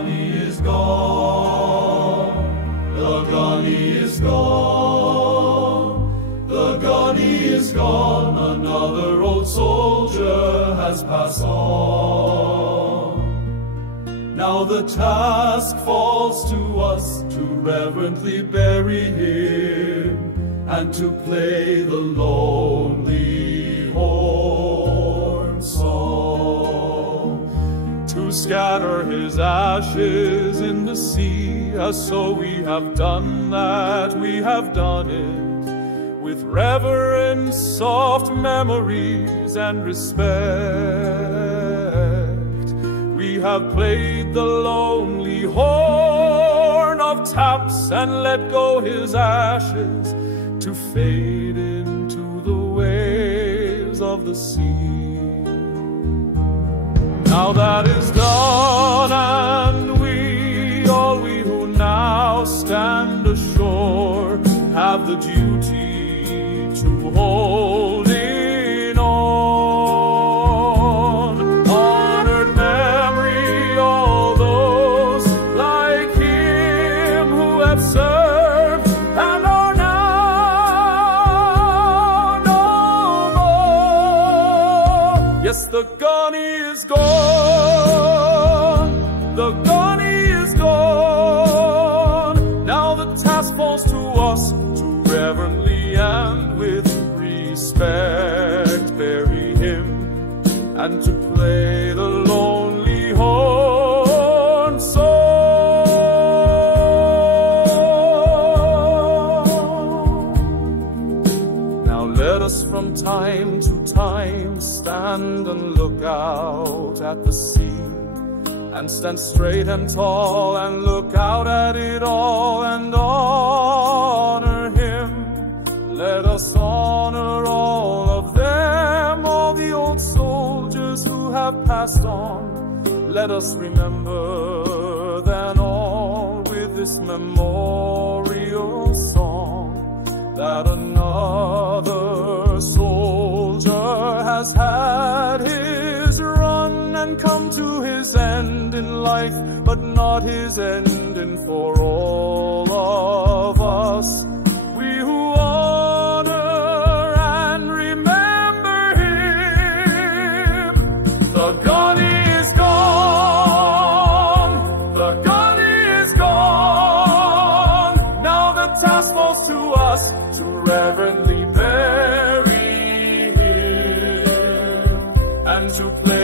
gunny is gone. The gunny is gone. The gunny is gone. Another old soldier has passed on. Now the task falls to us to reverently bury him and to play the lonely horn song, to scatter his ashes in the sea, as so we have done that, we have done it, with reverence, soft memories, and respect. We have played the lonely horn of taps and let go his ashes to fade into the waves of the sea. Now that is done, and we, all we who now stand ashore, have the duty to hold it on. Honored memory, all those like him who have served and are now no more. Yes, the gunny is gone. The gunny is gone. Now the task falls to us to reverently and with respect bury him and to play the lonely horn song. Now let us from time to time stand and look out at the sea, and stand straight and tall and look out at it all and honor him. Let us honor all of them, all the old soldiers who have passed on. Let us remember them all with this memorial song, that another soldier has had his run and come to his end in life, but not his ending for all of us. We who honor and remember him. The gunny is gone. The gunny is gone. Now the task falls to us to reverently bury him and to play